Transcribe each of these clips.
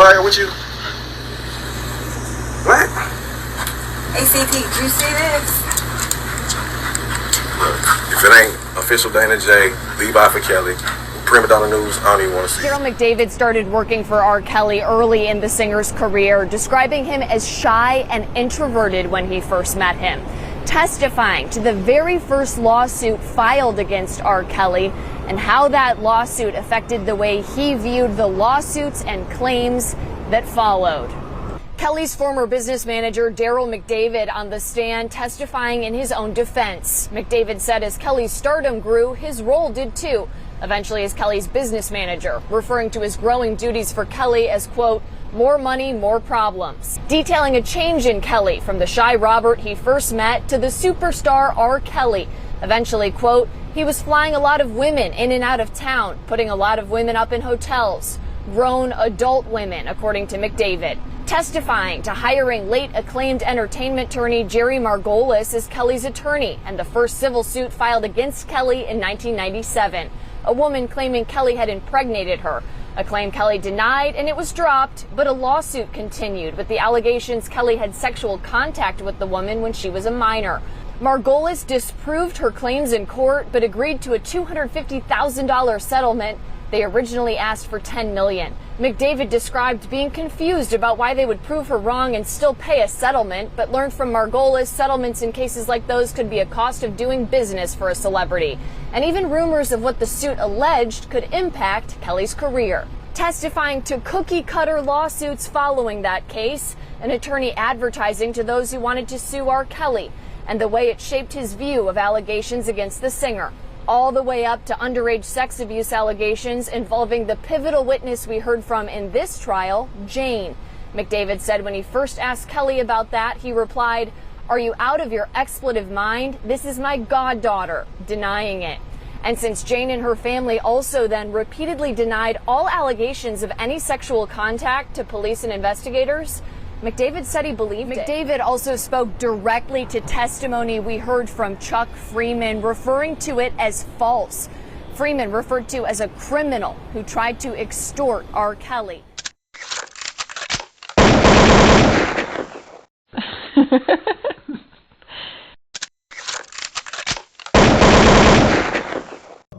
right here with you? What? ACP, did you see this? Look, if it ain't official Dana J, Levi for Kelly, Primadonnanews, I don't even want to see. Derrel McDavid started working for R. Kelly early in the singer's career, describing him as shy and introverted when he first met him, testifying to the very first lawsuit filed against R. Kelly and how that lawsuit affected the way he viewed the lawsuits and claims that followed. Kelly's former business manager, Derrel McDavid, on the stand testifying in his own defense. McDavid said as Kelly's stardom grew, his role did too, eventually as Kelly's business manager, referring to his growing duties for Kelly as, quote, more money, more problems. Detailing a change in Kelly from the shy Robert he first met to the superstar R. Kelly. Eventually, quote, he was flying a lot of women in and out of town, putting a lot of women up in hotels. Grown adult women, according to McDavid. Testifying to hiring late acclaimed entertainment attorney Jerry Margolis as Kelly's attorney and the first civil suit filed against Kelly in 1997. A woman claiming Kelly had impregnated her. A claim Kelly denied and it was dropped, but a lawsuit continued with the allegations Kelly had sexual contact with the woman when she was a minor. Margolis disproved her claims in court but agreed to a $250,000 settlement. They originally asked for $10 million. McDavid described being confused about why they would prove her wrong and still pay a settlement, but learned from Margolis settlements in cases like those could be a cost of doing business for a celebrity. And even rumors of what the suit alleged could impact Kelly's career. Testifying to cookie-cutter lawsuits following that case, an attorney advertising to those who wanted to sue R. Kelly, and the way it shaped his view of allegations against the singer. All the way up to underage sex abuse allegations involving the pivotal witness we heard from in this trial, Jane. McDavid said when he first asked Kelly about that, he replied, "Are you out of your expletive mind? This is my goddaughter," denying it. And since Jane and her family also then repeatedly denied all allegations of any sexual contact to police and investigators, McDavid said he believed it. McDavid also spoke directly to testimony we heard from Chuck Freeman, referring to it as false. Freeman referred to as a criminal who tried to extort R. Kelly.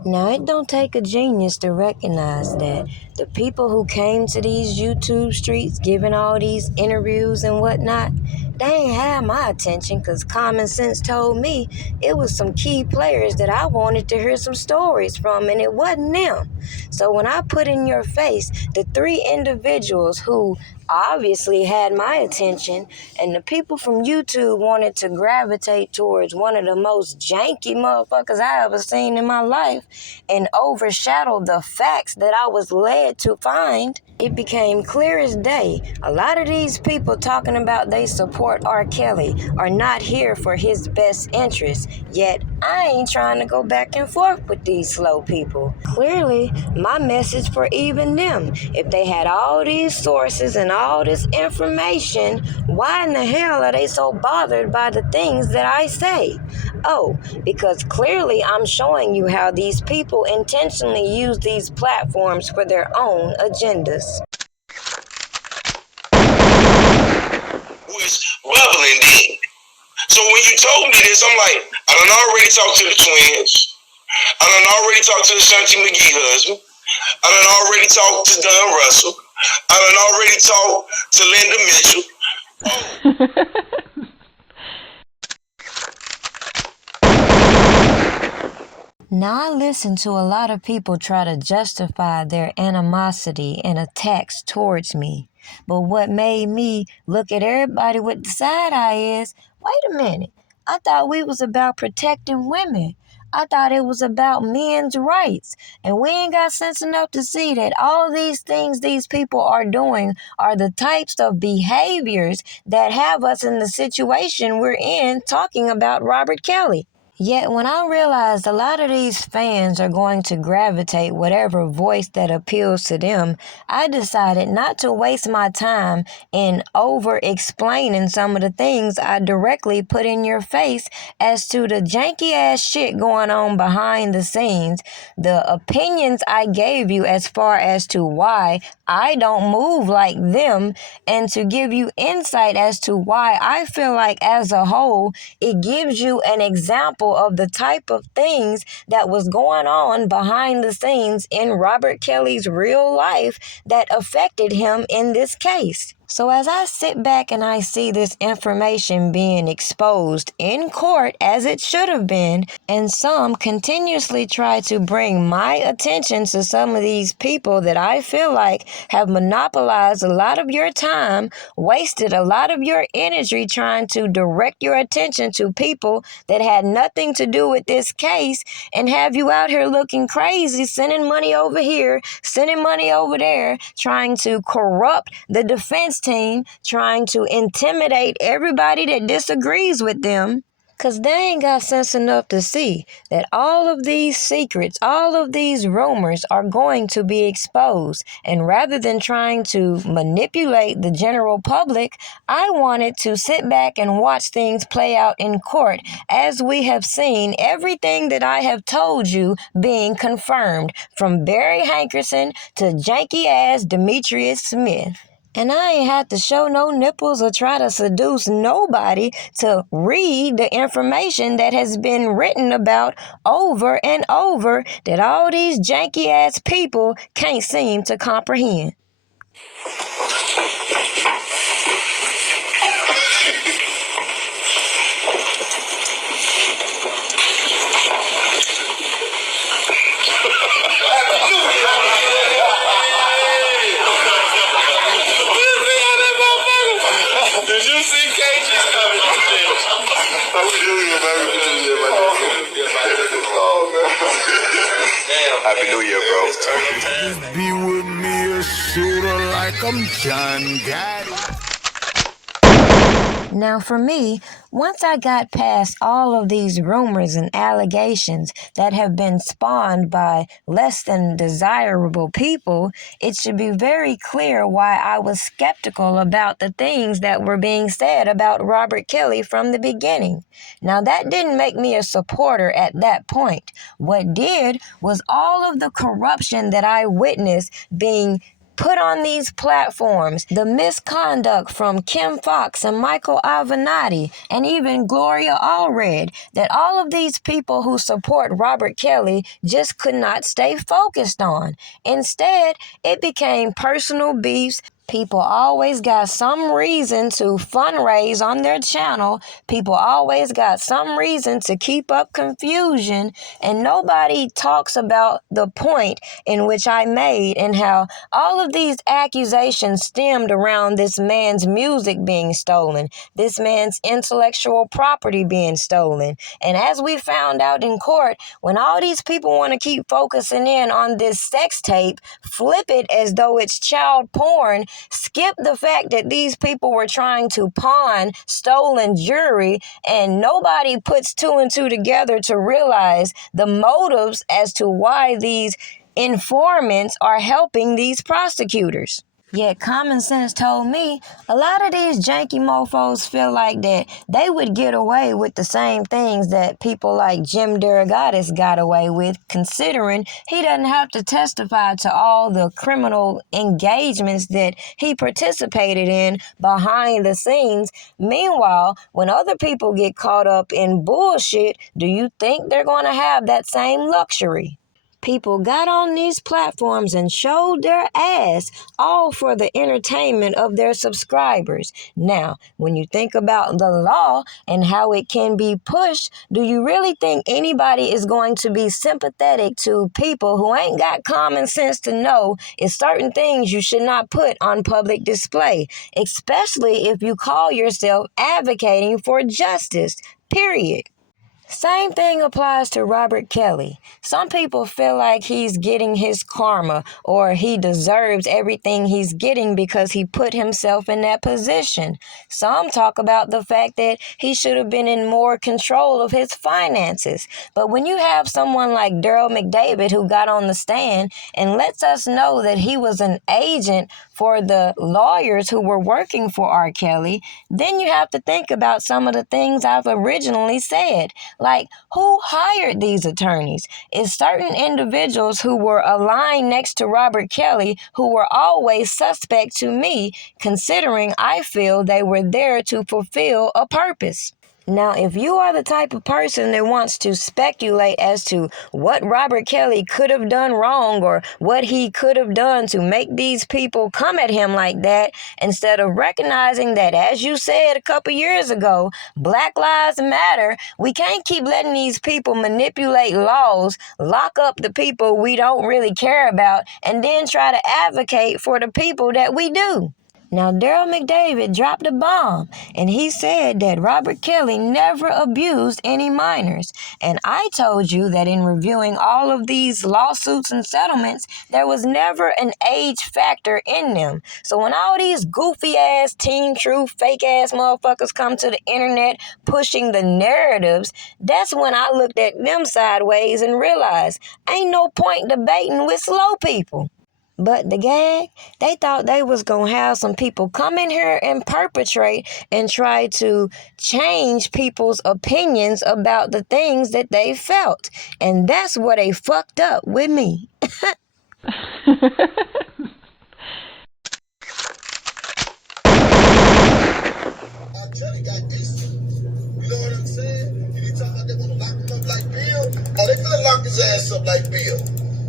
Now, it don't take a genius to recognize that the people who came to these YouTube streets giving all these interviews and whatnot, they ain't had my attention because common sense told me it was some key players that I wanted to hear some stories from, and it wasn't them. So when I put in your face the three individuals who obviously had my attention, and the people from YouTube wanted to gravitate towards one of the most janky motherfuckers I ever seen in my life and overshadow the facts that I was led to find, it became clear as day. A lot of these people talking about they support R. Kelly are not here for his best interest, yet I ain't trying to go back and forth with these slow people. Clearly, my message for even them, if they had all these sources and all this information, why in the hell are they so bothered by the things that I say? Oh, because clearly I'm showing you how these people intentionally use these platforms for their own agendas. Was bubbling then. So when you told me this, I'm like, I done already talked to the twins. I done already talked to the Shanti McGee husband. I done already talked to Don Russell. I done already talked to Linda Mitchell. Now, I listen to a lot of people try to justify their animosity and attacks towards me. But what made me look at everybody with the side eye is, wait a minute, I thought we was about protecting women. I thought it was about men's rights. And we ain't got sense enough to see that all these things these people are doing are the types of behaviors that have us in the situation we're in talking about Robert Kelly. Yet when I realized a lot of these fans are going to gravitate whatever voice that appeals to them, I decided not to waste my time in over-explaining some of the things I directly put in your face as to the janky-ass shit going on behind the scenes, the opinions I gave you as far as to why I don't move like them, and to give you insight as to why I feel like as a whole, it gives you an example of the type of things that was going on behind the scenes in Robert Kelly's real life that affected him in this case. So as I sit back and I see this information being exposed in court as it should have been, and some continuously try to bring my attention to some of these people that I feel like have monopolized a lot of your time, wasted a lot of your energy trying to direct your attention to people that had nothing to do with this case, and have you out here looking crazy, sending money over here, sending money over there, trying to corrupt the defense team, trying to intimidate everybody that disagrees with them. Because they ain't got sense enough to see that all of these secrets, all of these rumors are going to be exposed. And rather than trying to manipulate the general public, I wanted to sit back and watch things play out in court as we have seen everything that I have told you being confirmed, from Barry Hankerson to janky-ass Demetrius Smith. And I ain't had to show no nipples or try to seduce nobody to read the information that has been written about over and over that all these janky-ass people can't seem to comprehend. Did you see Cage's coming to this? Happy New Year, bro. Be with me a shooter like I'm John Gotti. Now for me, once I got past all of these rumors and allegations that have been spawned by less than desirable people, it should be very clear why I was skeptical about the things that were being said about Robert Kelly from the beginning. Now that didn't make me a supporter at that point. What did was all of the corruption that I witnessed being put on these platforms, the misconduct from Kim Fox and Michael Avenatti and even Gloria Allred, that all of these people who support Robert Kelly just could not stay focused on. Instead, it became personal beefs. People always got some reason to fundraise on their channel. People always got some reason to keep up confusion. And nobody talks about the point in which I made and how all of these accusations stemmed around this man's music being stolen, this man's intellectual property being stolen. And as we found out in court, when all these people want to keep focusing in on this sex tape, flip it as though it's child porn, skip the fact that these people were trying to pawn stolen jewelry, and nobody puts two and two together to realize the motives as to why these informants are helping these prosecutors. Yet common sense told me a lot of these janky mofos feel like that they would get away with the same things that people like Jim Derrel got away with, considering he doesn't have to testify to all the criminal engagements that he participated in behind the scenes. Meanwhile, when other people get caught up in bullshit, do you think they're going to have that same luxury? People got on these platforms and showed their ass, all for the entertainment of their subscribers. Now, when you think about the law and how it can be pushed, do you really think anybody is going to be sympathetic to people who ain't got common sense to know it's certain things you should not put on public display, especially if you call yourself advocating for justice, period? Same thing applies to Robert Kelly. Some people feel like he's getting his karma or he deserves everything he's getting because he put himself in that position. Some talk about the fact that he should have been in more control of his finances. But when you have someone like Derrel McDavid who got on the stand and lets us know that he was an agent for the lawyers who were working for R. Kelly, then you have to think about some of the things I've originally said. Like, who hired these attorneys? It's certain individuals who were aligned next to Robert Kelly who were always suspect to me, considering I feel they were there to fulfill a purpose. Now, if you are the type of person that wants to speculate as to what Robert Kelly could have done wrong or what he could have done to make these people come at him like that, instead of recognizing that, as you said a couple years ago, Black Lives Matter, we can't keep letting these people manipulate laws, lock up the people we don't really care about, and then try to advocate for the people that we do. Now, Derrel McDavid dropped a bomb, and he said that Robert Kelly never abused any minors. And I told you that in reviewing all of these lawsuits and settlements, there was never an age factor in them. So when all these goofy-ass, Team Truth, fake-ass motherfuckers come to the internet pushing the narratives, that's when I looked at them sideways and realized ain't no point debating with slow people. But the gag, they thought they was going to have some people come in here and perpetrate and try to change people's opinions about the things that they felt. And that's where they fucked up with me. I Johnny got this. You know what I'm saying? Anytime they want to lock him up like Bill, oh, they finna lock his ass up like Bill.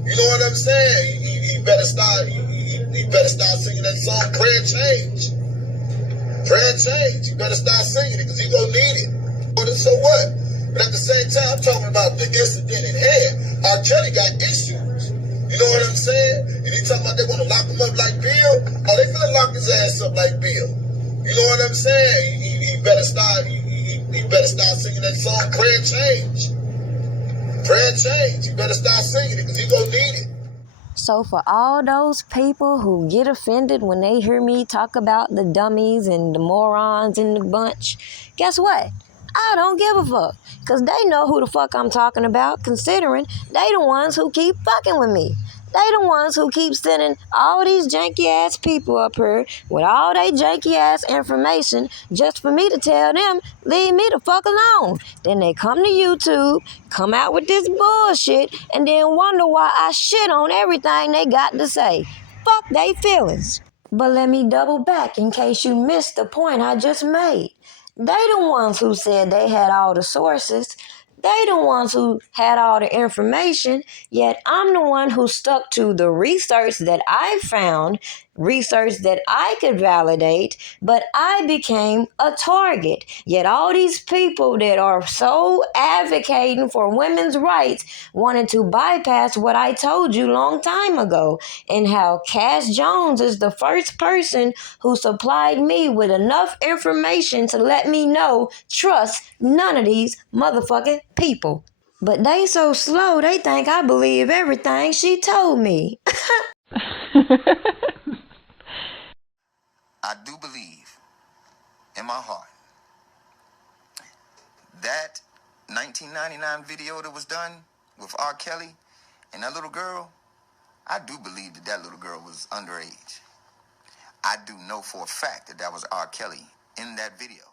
You know what I'm saying? He better start. He better start singing that song, "Prayer Change." Prayer Change. You better start singing it because he gonna need it. But so what? But at the same time, I'm talking about the incident in hand. R. Kelly got issues. You know what I'm saying? And he talking about they want to lock him up like Bill. Oh, they finna lock his ass up like Bill. You know what I'm saying? He better start. He better start singing that song, "Prayer Change." Prayer Change. You better start singing it because he gonna need it. So for all those people who get offended when they hear me talk about the dummies and the morons in the bunch, guess what? I don't give a fuck, because they know who the fuck I'm talking about, considering they the ones who keep fucking with me. They the ones who keep sending all these janky-ass people up here with all they janky-ass information just for me to tell them, leave me the fuck alone. Then they come to YouTube, come out with this bullshit, and then wonder why I shit on everything they got to say. Fuck they feelings. But let me double back in case you missed the point I just made. They the ones who said they had all the sources. They the ones who had all the information, yet I'm the one who stuck to the research that I found, research that I could validate, but I became a target. Yet all these people that are so advocating for women's rights wanted to bypass what I told you long time ago, and how Cass Jones is the first person who supplied me with enough information to let me know, trust none of these motherfucking people. But they so slow, they think I believe everything she told me. I do believe in my heart that 1999 video that was done with R. Kelly and that little girl, I do believe that that little girl was underage. I do know for a fact that that was R. Kelly in that video.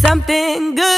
Something good